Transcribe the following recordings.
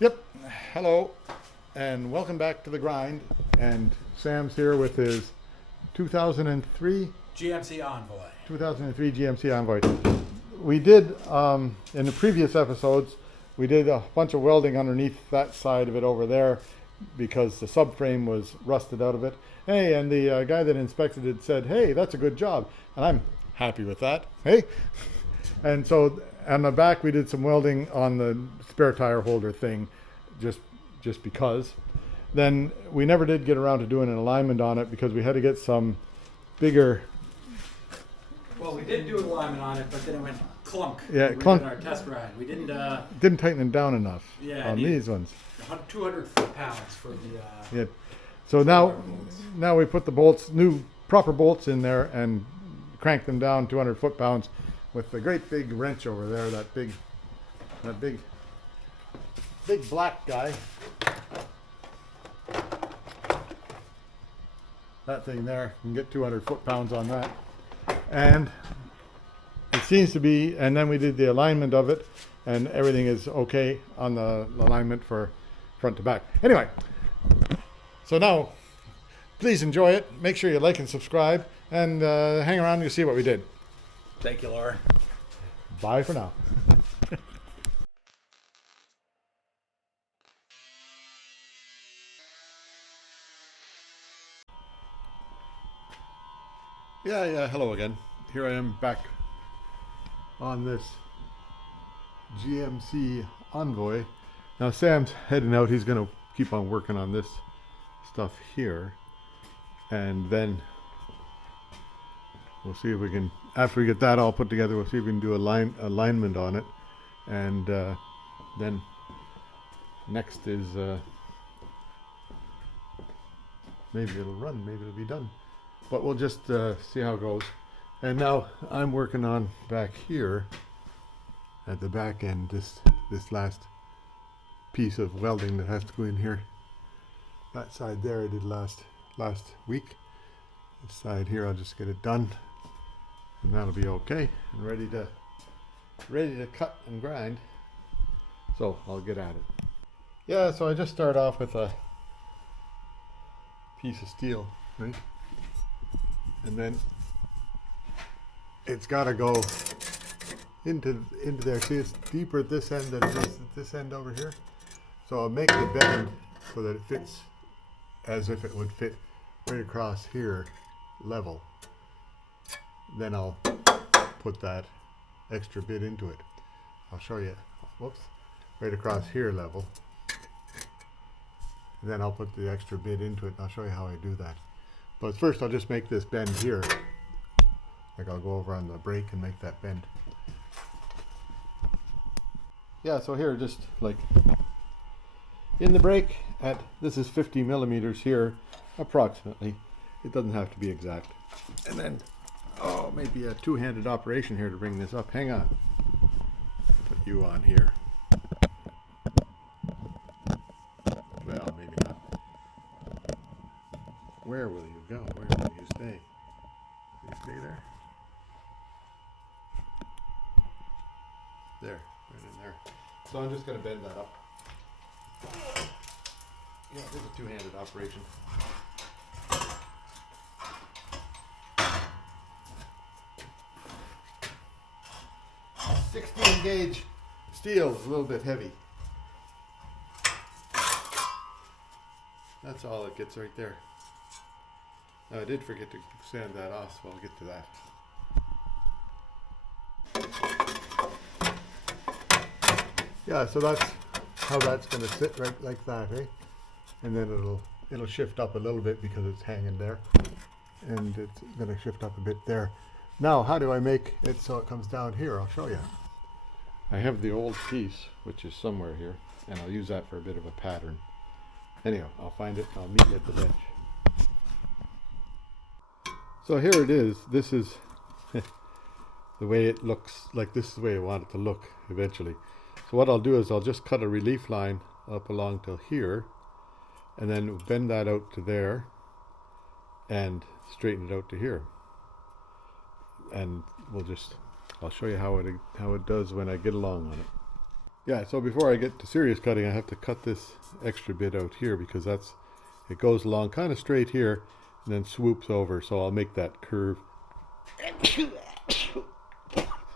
Yep. Hello, and welcome back to the grind. And Sam's here with his 2003 GMC Envoy. 2003 GMC Envoy. We did in the previous episodes, we did a bunch of welding underneath that side of it over there because the subframe was rusted out of it. Hey, and the guy that inspected it said, "Hey, that's a good job," and I'm happy with that. Hey, and so on the back we did some welding on the spare tire holder thing, just because. Then we never did get around to doing an alignment on it because we had to get some bigger. Well, we did do alignment on it, but then it went clunk. Yeah, when clunk. We did our test ride. We didn't. Didn't tighten it down enough Yeah, on these ones. 200 foot-pounds for the. Yeah. So now we put the bolts, new proper bolts in there, and crank them down 200 foot-pounds with the great big wrench over there. That big black guy. That thing there, you can get 200 foot-pounds on that. And it seems to be, and then we did the alignment of it, and everything is okay on the alignment for front to back. Anyway, so now please enjoy it. Make sure you like and subscribe, and hang around and you'll see what we did. Thank you, Laura. Bye for now. Yeah, hello again. Here I am back on this GMC Envoy. Now Sam's heading out. He's going to keep on working on this stuff here. And then we'll see if we can, after we get that all put together, we'll see if we can do alignment on it. And then next is, maybe it'll run, maybe it'll be done. But we'll just see how it goes. And now I'm working on back here at the back end, this last piece of welding that has to go in here. That side there I did last week. This side here I'll just get it done, and that'll be okay and ready to cut and grind. So I'll get at it. Yeah, so I just start off with a piece of steel, right? And then it's got to go into there. See, it's deeper at this end than it is at this end over here. So I'll make the bend so that it fits as if it would fit right across here level. Then I'll put that extra bit into it. I'll show you. Whoops. Right across here level. And then I'll put the extra bit into it, and I'll show you how I do that. But first I'll just make this bend here. Like I'll go over on the brake and make that bend. Yeah, so here just like in the brake at, this is 50 millimeters here, approximately. It doesn't have to be exact. And then, oh, maybe a two-handed operation here to bring this up. Hang on. Put you on here. Well, maybe not. Where will you go? Where will you stay? Will you stay there? There, right in there. So I'm just going to bend that up. Yeah, this is a two-handed operation. 16 gauge steel is a little bit heavy. That's all it gets right there. Now I did forget to sand that off, so I'll get to that. Yeah, so that's how that's going to sit right like that, eh? And then it'll shift up a little bit because it's hanging there, and it's going to shift up a bit there. Now, how do I make it so it comes down here? I'll show you. I have the old piece, which is somewhere here, and I'll use that for a bit of a pattern. Anyhow, I'll find it. I'll meet you at the bench. So here it is. This is the way it looks. Like this is the way I want it to look eventually. So what I'll do is I'll just cut a relief line up along till here, and then bend that out to there, and straighten it out to here. And I'll show you how it does when I get along on it. Yeah, so before I get to serious cutting, I have to cut this extra bit out here because it goes along kind of straight here and then swoops over. So I'll make that curve.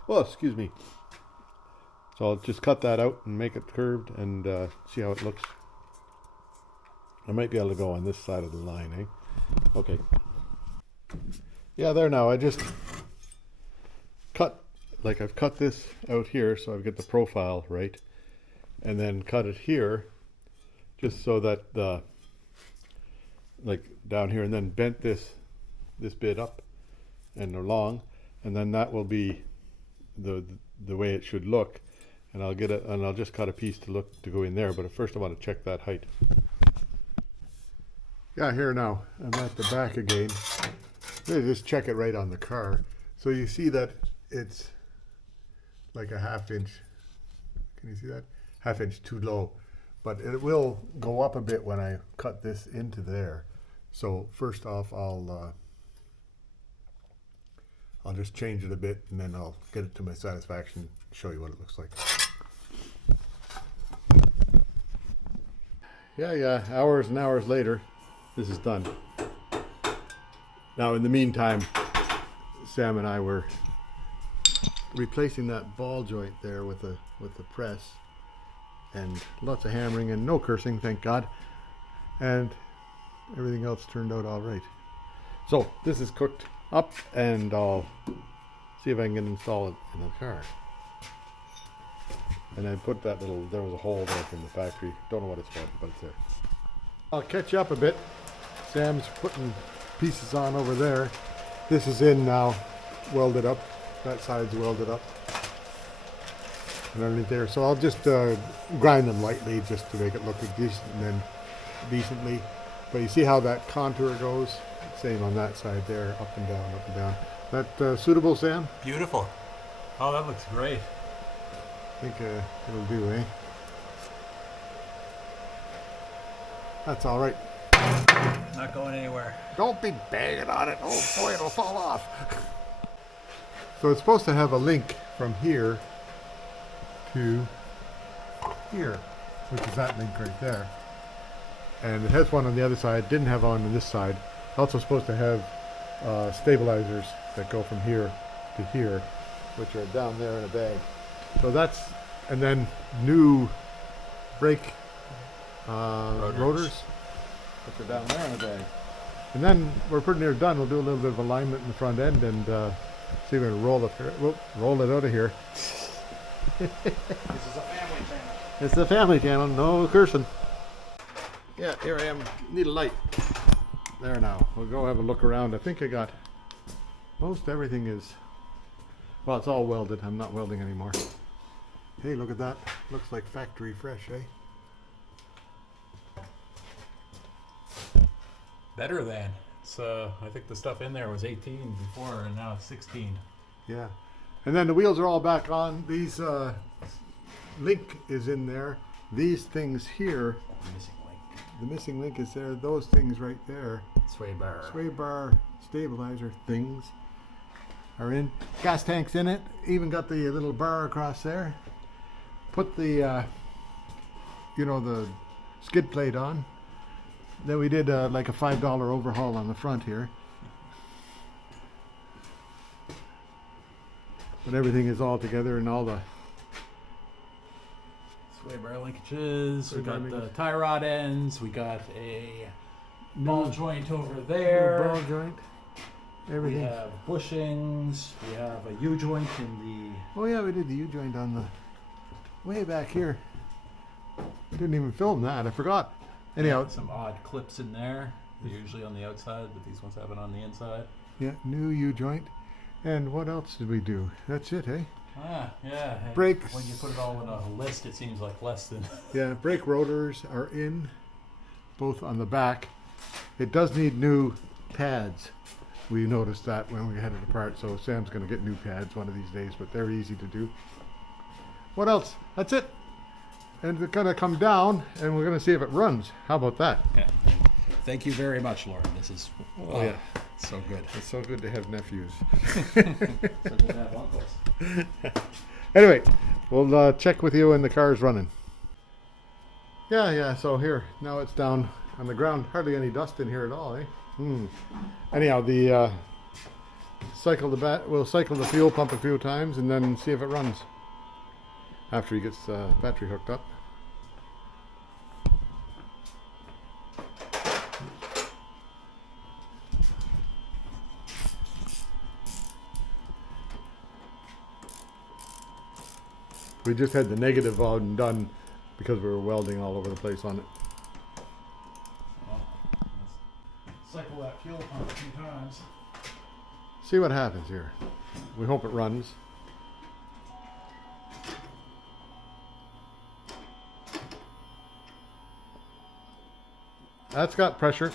Oh, excuse me. So I'll just cut that out and make it curved and see how it looks. I might be able to go on this side of the line, eh? Okay. Yeah, there now. I just cut, like I've cut this out here so I get the profile right. And then cut it here just so that the, like down here, and then bent this bit up and along, and then that will be the way it should look. And I'll get it, and I'll just cut a piece to go in there. But first I want to check that height. Yeah, here now I'm at the back again. Let me just check it right on the car. So you see that it's like a 1/2 inch. Can you see that? 1/2 inch too low, but it will go up a bit when I cut this into there. So first off, I'll just change it a bit, and then I'll get it to my satisfaction, show you what it looks like. Yeah, hours and hours later, this is done. Now in the meantime, Sam and I were replacing that ball joint there with the press, and lots of hammering and no cursing, thank God, and everything else turned out all right. So this is cooked up, and I'll see if I can install it in the car. And I put that there was a hole there from the factory, don't know what it's for, but it's there. I'll catch you up a bit. Sam's putting pieces on over there. This is in now, welded up. That side's welded up. And underneath there. So I'll just grind them lightly just to make it look decently. But you see how that contour goes? Same on that side there, up and down, up and down. That suitable, Sam? Beautiful. Oh, that looks great. I think it'll do, eh? That's all right. Not going anywhere. Don't be banging on it. Oh boy, it'll fall off. So it's supposed to have a link from here to here, which is that link right there. And it has one on the other side, didn't have one on this side. Also supposed to have stabilizers that go from here to here, which are down there in a bag. So that's, and then new brake rotors, which are down there in a bag. And then we're pretty near done. We'll do a little bit of alignment in the front end and see if we can roll it out of here. This is a family channel. It's a family channel, no cursing. Yeah, here I am. Need a light. There now. We'll go have a look around. I think I got most everything is, well, it's all welded. I'm not welding anymore. Hey, look at that. Looks like factory fresh, eh? Better than. So I think the stuff in there was 18 before, and now it's 16. Yeah. And then the wheels are all back on. These link is in there. These things here, Missing link. the missing link is there. Those things right there, Sway bar. sway bar stabilizer things are in. Gas tank's in it. Even got the little bar across there. Put the, the skid plate on. Then we did like a $5 overhaul on the front here. But everything is all together and all the Sway bar linkages. Sway We bar got the linkage. tie rod ends. We got a ball new joint over little there. ball joint. We Everything. have bushings. We have a U joint in Oh yeah, we did the U-joint on the way back here. Didn't even film that. I forgot. the. Anyhow, Some odd clips in there. They're usually on the outside, but these ones have it on the inside. yeah, new U-joint. And what else did we do? That's it, eh? Ah, yeah. Hey, Brakes. When you put it all in a list, it seems like less than. Yeah, brake rotors are in, both on the back. It does need new pads. We noticed that when we had it apart, so Sam's going to get new pads one of these days, but they're easy to do. What else? That's it. And it's going to come down, and we're going to see if it runs. How about that? Yeah. Thank you very much, Lauren. This is so good. It's so good to have nephews. So we'll have uncles. Anyway, we'll check with you when the car's running. Yeah, so here, now it's down on the ground. Hardly any dust in here at all, eh? Anyhow, we'll cycle the fuel pump a few times and then see if it runs after he gets the battery hooked up. We just had the negative on done because we were welding all over the place on it. Well, let's cycle that fuel pump a few times. See what happens here. We hope it runs. That's got pressure.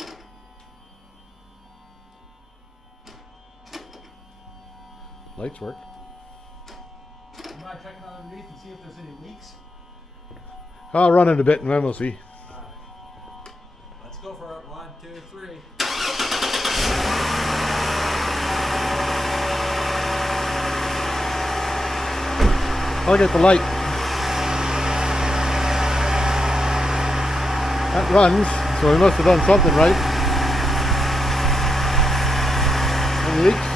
Lights work. You mind checking underneath and see if there's any leaks? I'll run it a bit and then we'll see. Let's go for it. 1, 2, 3. I'll get the light. That runs, so we must have done something right. Any leaks?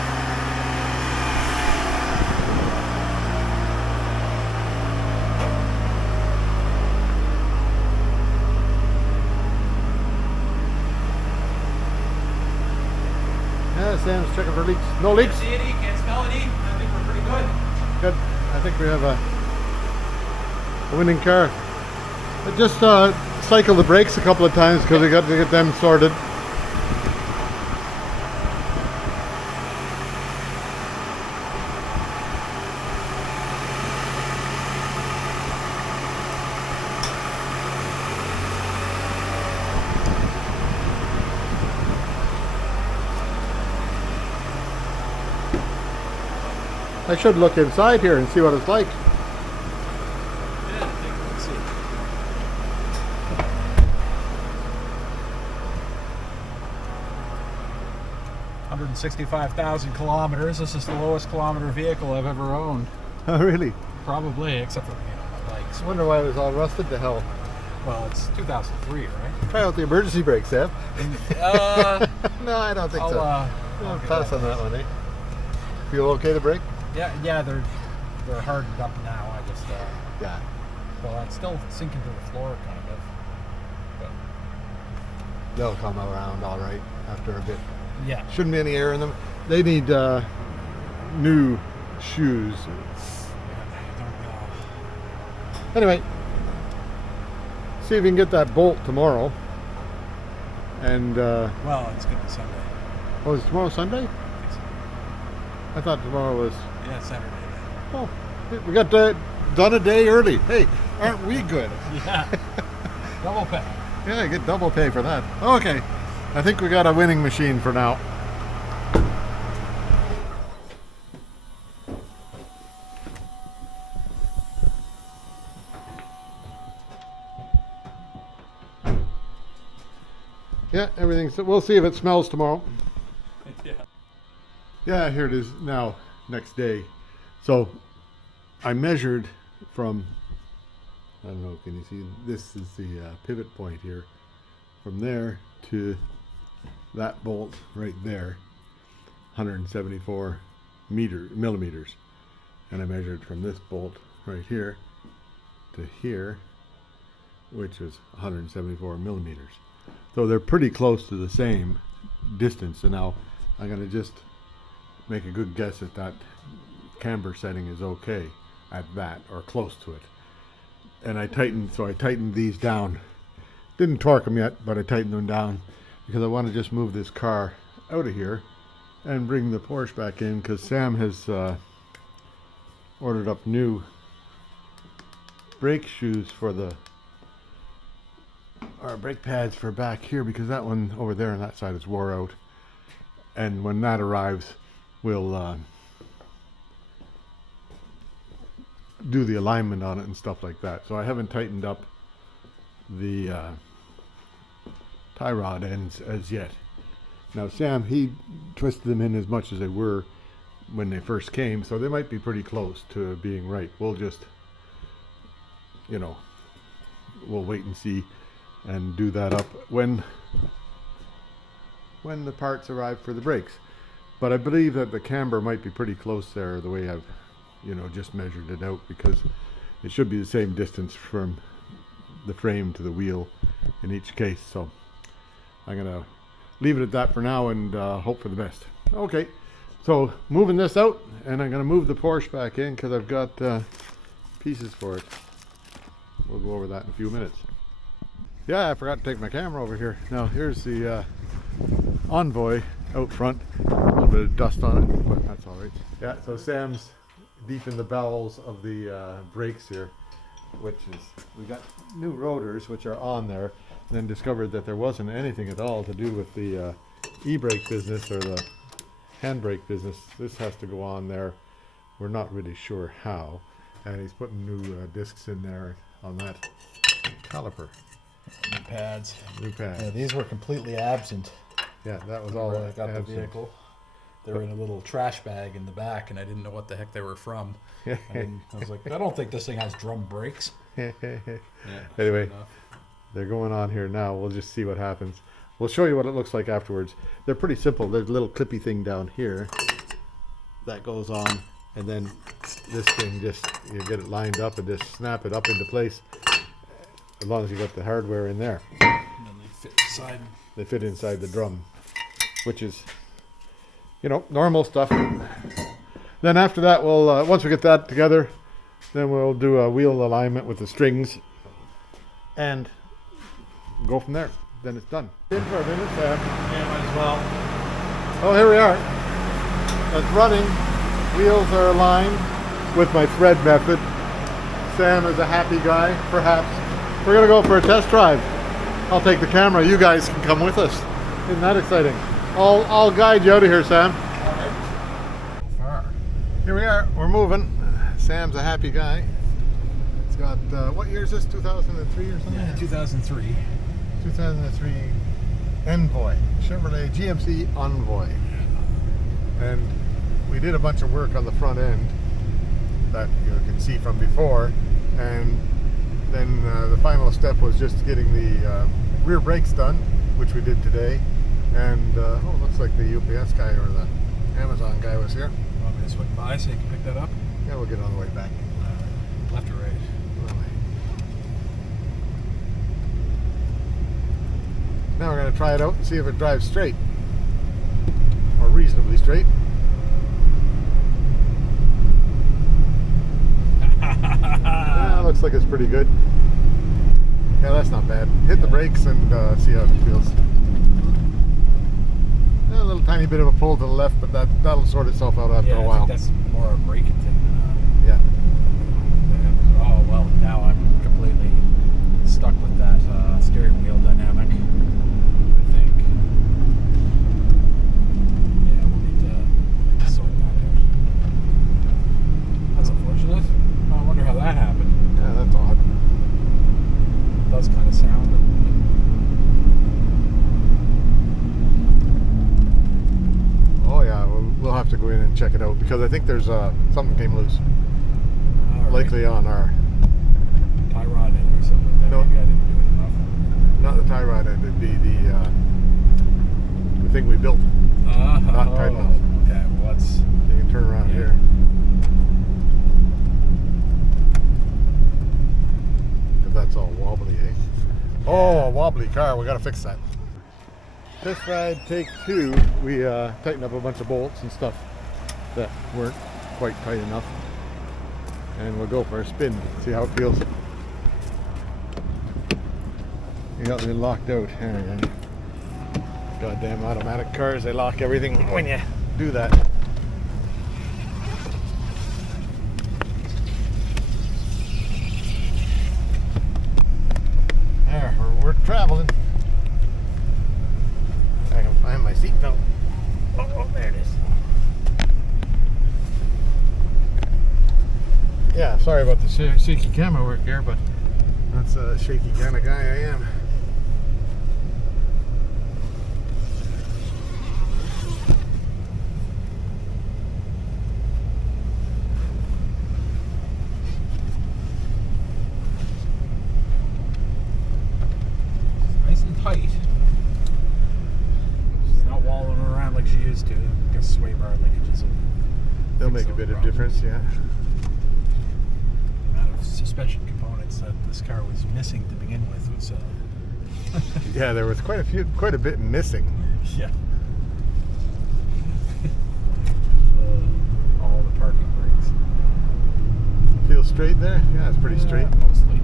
Yeah, Sam's checking for leaks. No leaks? See any? Can't smell any? I think we're pretty good. Good. I think we have a winning car. I just cycle the brakes a couple of times because we got to get them sorted. I should look inside here and see what it's like. Yeah, I think let's see. $165,000 kilometers. This is the lowest kilometer vehicle I've ever owned. Oh, really? Probably, except for my bikes. I wonder why it was all rusted to hell. Well, it's 2003, right? Try out the emergency brake, Sam. No, I don't think so. I'll get Pass on that one, eh? Feel okay to brake? Yeah, they're hardened up now. I just Yeah. well, it's still sinking to the floor, kind of. But They'll come around all right after a bit. yeah, Shouldn't be any air in them. They need new shoes. Anyway, see if you can get that bolt tomorrow. And well, it's gonna be Sunday. oh, is tomorrow Sunday? I thought tomorrow was. Yeah, Saturday. Oh, we got done a day early. Hey, aren't we good? Yeah, double pay. Yeah, I get double pay for that. Okay, I think we got a winning machine for now. Yeah, everything's. We'll see if it smells tomorrow. Yeah. Yeah, here it is now, next day. So I measured from, I don't know, can you see? This is the pivot point here. From there to that bolt right there, 174 millimeters. And I measured from this bolt right here to here, which is 174 millimeters. So they're pretty close to the same distance. So now I'm going to just make a good guess that that camber setting is okay at that or close to it. And I tightened these down. Didn't torque them yet, but I tightened them down because I want to just move this car out of here and bring the Porsche back in because Sam has ordered up new brake shoes for our brake pads for back here because that one over there on that side is wore out. And when that arrives, we'll do the alignment on it and stuff like that. So I haven't tightened up the tie rod ends as yet. Now Sam, he twisted them in as much as they were when they first came, so they might be pretty close to being right. We'll just, you know, we'll wait and see and do that up when the parts arrive for the brakes. But I believe that the camber might be pretty close there, the way I've, you know, just measured it out, because it should be the same distance from the frame to the wheel in each case. So I'm gonna leave it at that for now and hope for the best. Okay, so moving this out, and I'm gonna move the Porsche back in because I've got pieces for it. We'll go over that in a few minutes. Yeah, I forgot to take my camera over here. Now here's the Envoy out front. A little bit of dust on it, but that's all right. Yeah, so Sam's deep in the bowels of the brakes here, which is, we got new rotors which are on there, and then discovered that there wasn't anything at all to do with the e-brake business or the handbrake business. This has to go on there. We're not really sure how, and he's putting new discs in there on that caliper. New pads. New pads. Yeah, these were completely absent. Yeah, that was all When I got the absent. vehicle. They were in a little trash bag in the back, and I didn't know what the heck they were from. I was like, I don't think this thing has drum brakes. Yeah, Anyway, sure enough. they're going on here now. We'll just see what happens. We'll show you what it looks like afterwards. They're pretty simple. There's a little clippy thing down here that goes on, and then this thing just, you get it lined up and just snap it up into place, as long as you got the hardware in there. And then they fit inside. They fit inside the drum, which is, you know, normal stuff. Then after that, we'll once we get that together, then we'll do a wheel alignment with the strings and go from there. Then it's done. In for a minute, Sam. Yeah, might as well. Oh, here we are. It's running. Wheels are aligned with my thread method. Sam is a happy guy, perhaps. We're gonna go for a test drive. I'll take the camera. You guys can come with us. Isn't that exciting? I'll guide you out of here, Sam. All right. So far. Here we are. We're moving. Sam's a happy guy. It's got what year is this? 2003 or something? Yeah, 2003. 2003 Envoy, Chevrolet GMC Envoy. And we did a bunch of work on the front end that you can see from before, and then the final step was just getting the rear brakes done, which we did today. And oh, it looks like the UPS guy or the Amazon guy was here. You want me to swing by so you can pick that up? Yeah, we'll get on the way back. Left or right? Now we're going to try it out and see if it drives straight, or reasonably straight. Yeah, looks like it's pretty good. Yeah, that's not bad. Hit the brakes and see how it feels. A little tiny bit of a pull to the left, but that'll sort itself out after a while. I think that's more a brake than. Yeah. Oh well, now I'm completely stuck with that steering wheel dynamic. I think. Yeah, we'll need to sort that out. That's unfortunate. I wonder how that happened. Yeah, that's odd. It does kind of sound. Oh yeah, we'll have to go in and check it out, because I think there's something came loose. Right. Likely on our, Tie rod end or something like that. No. Maybe I didn't do it enough. not the tie rod end, it'd be the thing we built. Not tight enough. Okay, well let's. You can turn around Yeah. here. If that's all wobbly, eh? Oh, a wobbly car, we gotta fix that. Test ride take 2, we tightened up a bunch of bolts and stuff that weren't quite tight enough. And we'll go for a spin, see how it feels. You got me locked out. There you go. Goddamn automatic cars, they lock everything when you do that. There, we're traveling. I can find my seatbelt. Oh, there it is. Yeah, sorry about the shaky camera work here, but that's a shaky kind of guy I am. tight. She's not wallowing around like she used to. I guess sway bar linkages will They'll fix make a those bit of problems. difference, yeah. The amount of suspension components that this car was missing to begin with was Yeah, there was quite a bit missing. yeah. All the parking brakes. Feel straight there? Yeah, it's pretty straight. Mostly.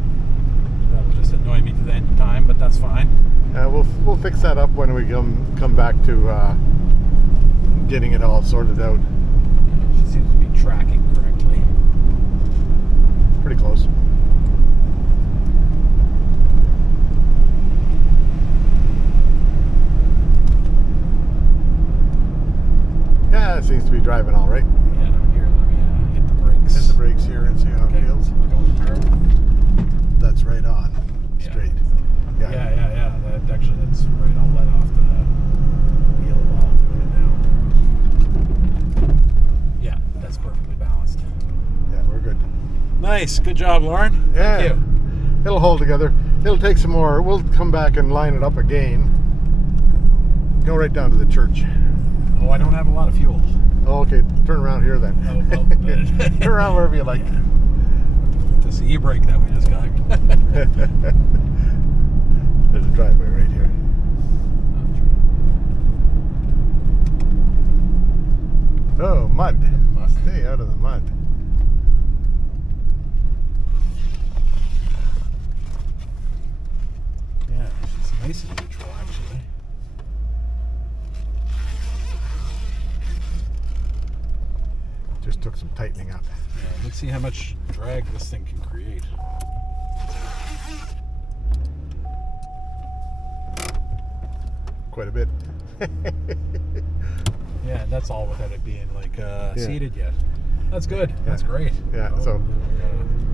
That will just annoy me to the end of time, but that's fine. We'll fix that up when we come back to getting it all sorted out. She seems to be tracking correctly. Pretty close. Yeah, it seems to be driving all right. Yeah, here, let me hit the brakes. Hit the brakes here and see how Okay. it feels. Going hard. That's right on. Yeah. Straight. Yeah. That's right. I'll let off the wheel while I'm doing it now. Yeah, that's perfectly balanced. Yeah, we're good. Nice. Good job, Lauren. Yeah. Thank you. It'll hold together. It'll take some more. We'll come back and line it up again. Go right down to the church. Oh, I don't have a lot of fuel. Oh, okay. Turn around here then. Oh, well. Turn around wherever you like. Yeah. This e-brake that we just got. There's a driveway right here. Oh, mud. Mud. Stay out of the mud. Yeah, it's nice and neutral, actually. Just took some tightening up. Yeah, let's see how much drag this thing can create. Quite a bit. Yeah, and that's all without it being like seated yet. That's good. That's great. Yeah, Oh, so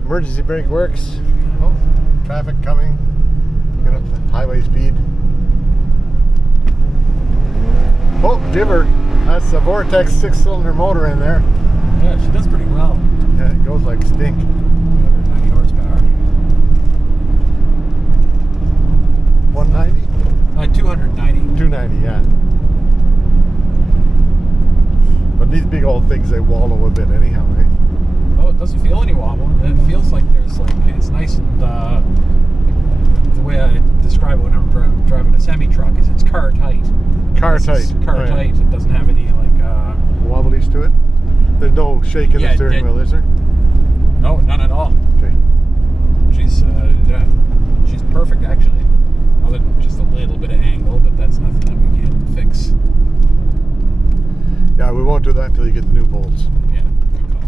emergency brake works. Oh, traffic coming. Get up the highway speed. Oh, Diver. That's a Vortex 6-cylinder motor in there. yeah, she does pretty well. Yeah, it goes like stink. 90 horsepower. 190? 290. 290, yeah. But these big old things, they wallow a bit anyhow, eh? Oh, it doesn't feel any wobble. It feels like there's it's nice and the way I describe it when I'm driving a semi truck is it's car tight. Car This is tight. Car Oh, yeah. tight. It doesn't have any Wobblies to it? There's no shake in Yeah, the steering wheel, is there? no, none at all. Okay. She's she's perfect actually. Other than just a little bit of angle, but that's nothing that we can't fix. Yeah, we won't do that until you get the new bolts. Yeah, good call.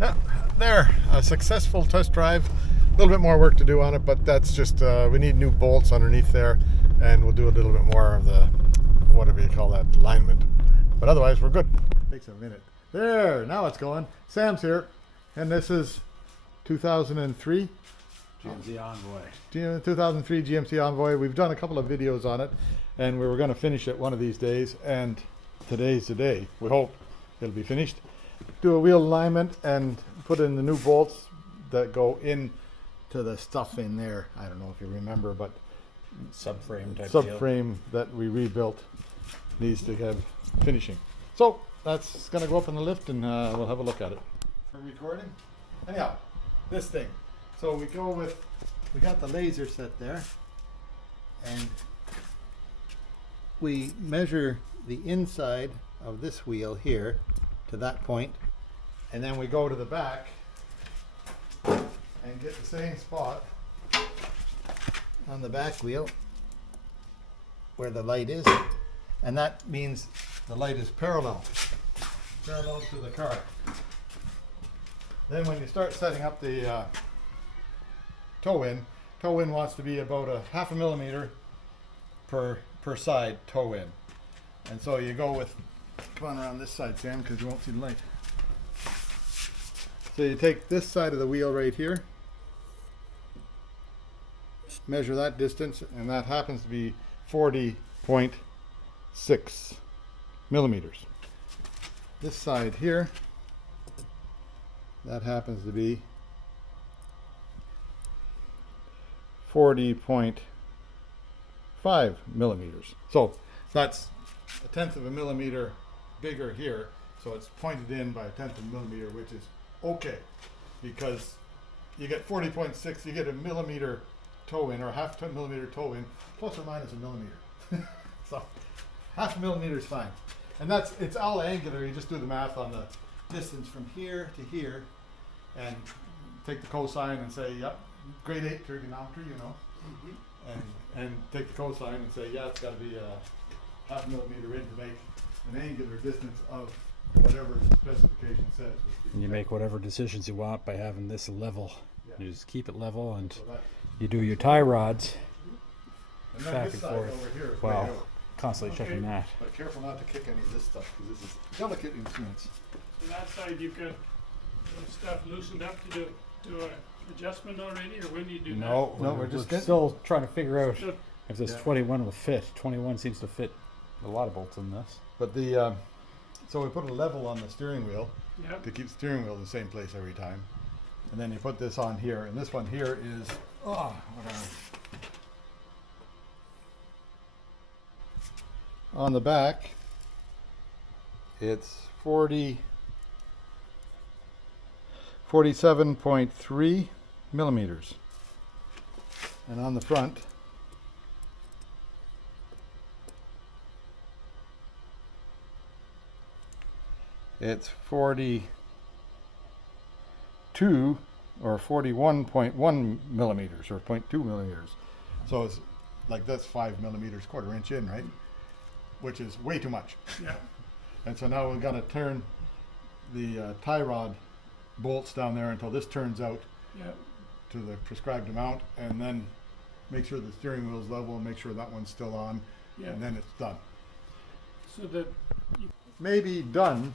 Yeah, there. A successful test drive. A little bit more work to do on it, but that's just, we need new bolts underneath there, and we'll do a little bit more of the, whatever you call that, alignment. But otherwise, we're good. Takes a minute. There, now it's going. Sam's here, and this is 2003. GMC Envoy. 2003 GMC Envoy. We've done a couple of videos on it, and we were going to finish it one of these days, and today's the day. We hope it'll be finished. Do a wheel alignment and put in the new bolts that go in to the stuff in there. I don't know if you remember, but Subframe type deal. subframe that we rebuilt needs to have finishing. So that's going to go up in the lift, and we'll have a look at it. We're recording. Anyhow, this thing. So we got the laser set there, and we measure the inside of this wheel here to that point, and then we go to the back and get the same spot on the back wheel where the light is, and that means the light is parallel to the car. Then when you start setting up the toe in wants to be about a 0.5 millimeter per side toe in, and so you go with, come on around this side, Sam, because you won't see the light. So you take this side of the wheel right here, measure that distance, and that happens to be 40.6 millimeters. This side here, that happens to be 40.5 millimeters. So that's a tenth of a millimeter bigger here. So it's pointed in by a tenth of a millimeter, which is okay, because you get 40.6, you get a millimeter toe in, or half millimeter toe in, plus or minus a millimeter. So half a millimeter is fine. And it's all angular. You just do the math on the distance from here to here and take the cosine and say, yep, grade 8 trigonometry, you know. And take the cosine and say, yeah, it's got to be a half millimeter in to make an angular distance of whatever the specification says. And you make whatever decisions you want by having this level. Yeah. You just keep it level, and So that, you do your tie rods and then back this and side forth. over here is way Wow, out. constantly checking that. But careful not to kick any of this stuff, because this is delicate instruments. On that side, you've got stuff loosened up to do an adjustment already, or when do you do No, we're just getting. still trying to figure out that? if this Yeah. 21 will fit. 21 seems to fit a lot of bolts in this. But so we put a level on the steering wheel Yep. to keep the steering wheel in the same place every time. And then you put this on here, and this one here is, on the back, it's 47.3 millimeters. And on the front, it's 42 or 41.1 millimeters, or 0.2 millimeters. So it's like that's 5 millimeters, quarter inch in, right? Which is way too much. Yeah. And so now we're gonna turn the tie rod bolts down there until this turns out Yep. to the prescribed amount, and then make sure the steering wheel's level, and make sure that one's still on, Yep. and then it's done. So that Maybe done.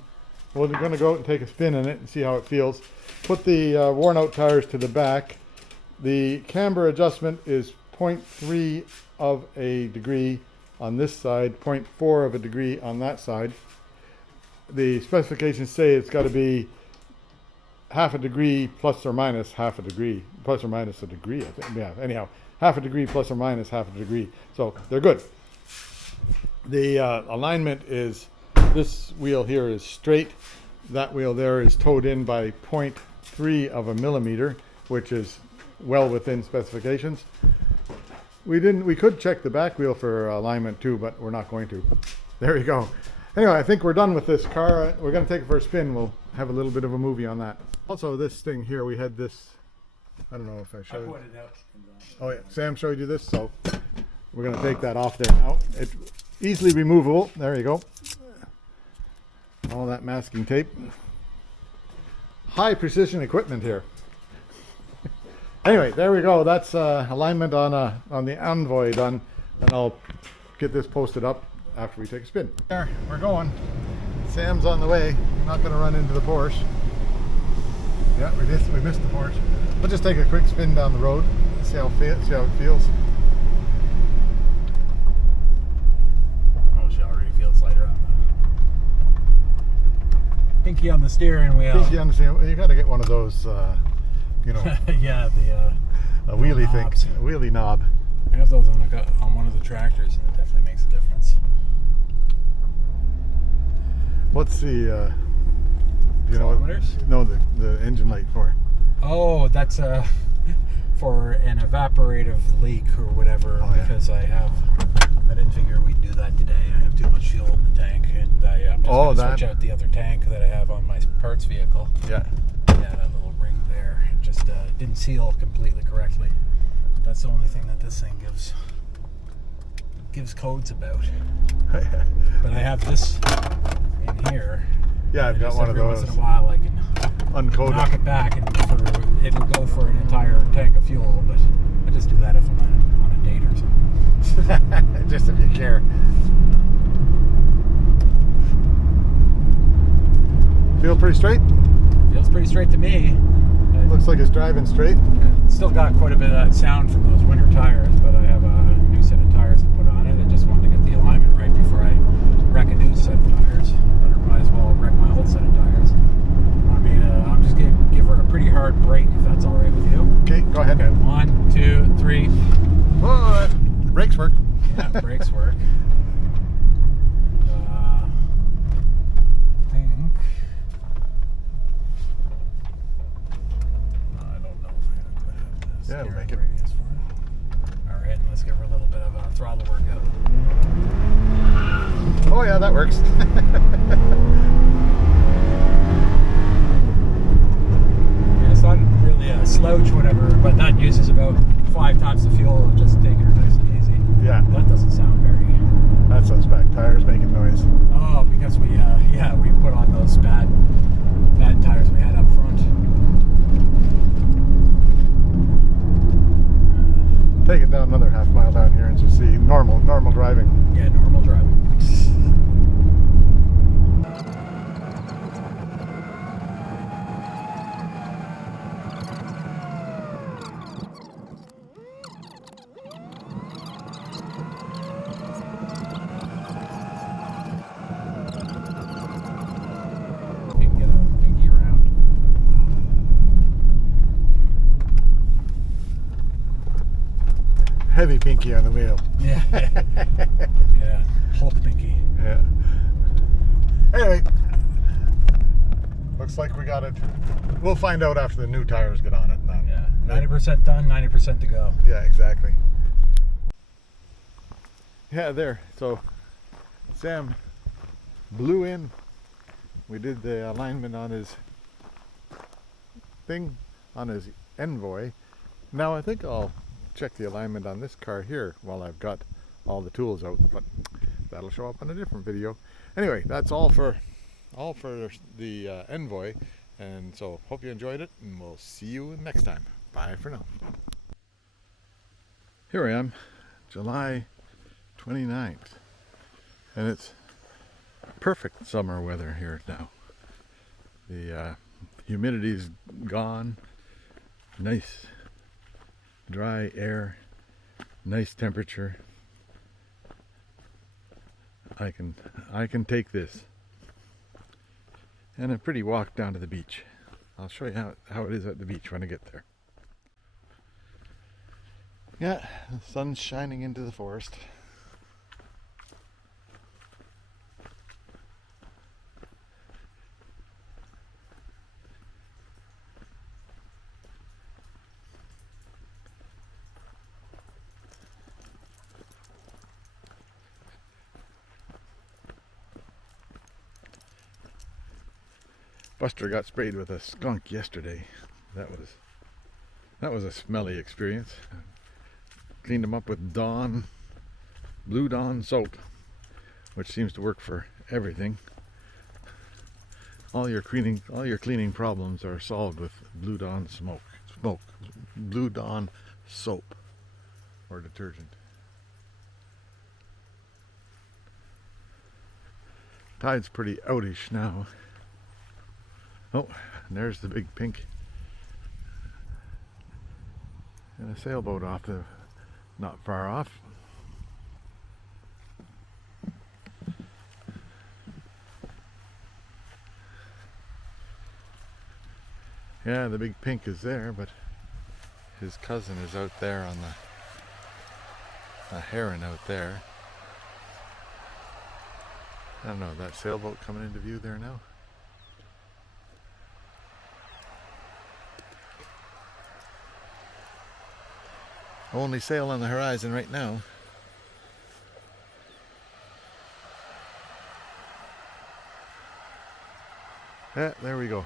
We're gonna go out and take a spin in it and see how it feels. Put the worn out tires to the back. The camber adjustment is 0.3 of a degree on this side, 0.4 of a degree on that side. The specifications say it's got to be half a degree plus or minus half a degree, plus or minus a degree, I think. Yeah, anyhow, half a degree plus or minus half a degree. So they're good. The alignment is, this wheel here is straight. That wheel there is towed in by 0.3 of a millimeter, which is well within specifications. We could check the back wheel for alignment too, but we're not going to. There you go. Anyway, I think we're done with this car. We're going to take it for a spin. We'll have a little bit of a movie on that. Also, this thing here, we had this, I don't know if I showed. it out. Oh yeah, Sam showed you this, so we're going to take that off there now. It's easily removable. There you go. All that masking tape. High precision equipment here. Anyway, there we go. That's alignment on the Envoy done, and I'll get this posted up after we take a spin. There, we're going. Sam's on the way. Not going to run into the Porsche. Yeah, we missed the Porsche. We'll just take a quick spin down the road, see how it feels. Oh, she already feels lighter on the pinky on the steering wheel. Pinky on the steering wheel. You got to get one of those, you know, Yeah, the a wheelie thing, knobs. a wheelie knob. I have those on one of the tractors, and it definitely makes a difference. What's the, you know, Kilometers? no, the engine light for? Oh, that's for an evaporative leak or whatever. Oh, yeah. Because I didn't figure we'd do that today. I have too much fuel in the tank, and I'm just going to switch out the other tank that I have on my parts vehicle. Yeah. Yeah, that little ring there, it just didn't seal completely correctly. That's the only thing that this thing gives codes about. But I have this in here. Yeah, I've got Just one of every those. Once in a while, I can Uncode knock it. it back, and it'll go for an entire tank of fuel. But I just do that if I'm on a date or something. Just if you care. Feel pretty straight? Feels pretty straight to me. Looks like it's driving straight. Still got quite a bit of that sound from those winter tires, but I have a new set of tires to put on it. I just wanted to get the alignment right before I wreck a new set of tires. But I might as well wreck my old set of tires. I'm just going to give her a pretty hard brake, if that's all right with you. Okay, Go ahead. Okay, 1, 2, 3. Oh, the brakes work. Yeah, brakes work. I think. I don't know if I could have this. Yeah, it'll steering make it. radius for it. All right, let's give her a little bit of a throttle workout. Oh yeah, that works. Yeah, it's not really a slouch, whatever, but that uses about 5 times the fuel of just taking her nice and easy. Yeah, That doesn't sound very. that sounds back tires making noise. Oh, because we we put on those bad tires we had up front. Take it down another half mile down here and just see normal driving. Yeah, normal driving. You can get a pinky around. Heavy pinky on the wheel. Yeah. Yeah. Hulk pinky. Yeah. Anyway, looks like we got it. We'll find out after the new tires get on it. Yeah. 90% done, 90% to go. Yeah, exactly. Yeah, there. So Sam blew in. We did the alignment on his thing, on his Envoy. Now I think I'll check the alignment on this car here while I've got all the tools out, but that'll show up on a different video. Anyway, that's all for the Envoy, and so hope you enjoyed it, and we'll see you next time. Bye for now. Here I am, July 29th, and it's perfect summer weather here now. The humidity's gone, nice dry air, nice temperature. I can take this, and a pretty walk down to the beach. I'll show you how it is at the beach when I get there. Yeah, the sun's shining into the forest. Buster got sprayed with a skunk yesterday. That was a smelly experience. Cleaned him up with Blue Dawn soap, which seems to work for everything. All your cleaning problems are solved with Blue Dawn Blue Dawn soap or detergent. Tide's pretty outish now. Oh, and there's the big pink. And a sailboat not far off. Yeah, the big pink is there, but his cousin is out there on the heron out there. I don't know, that sailboat coming into view there now? Only sail on the horizon right now. Yeah, there we go.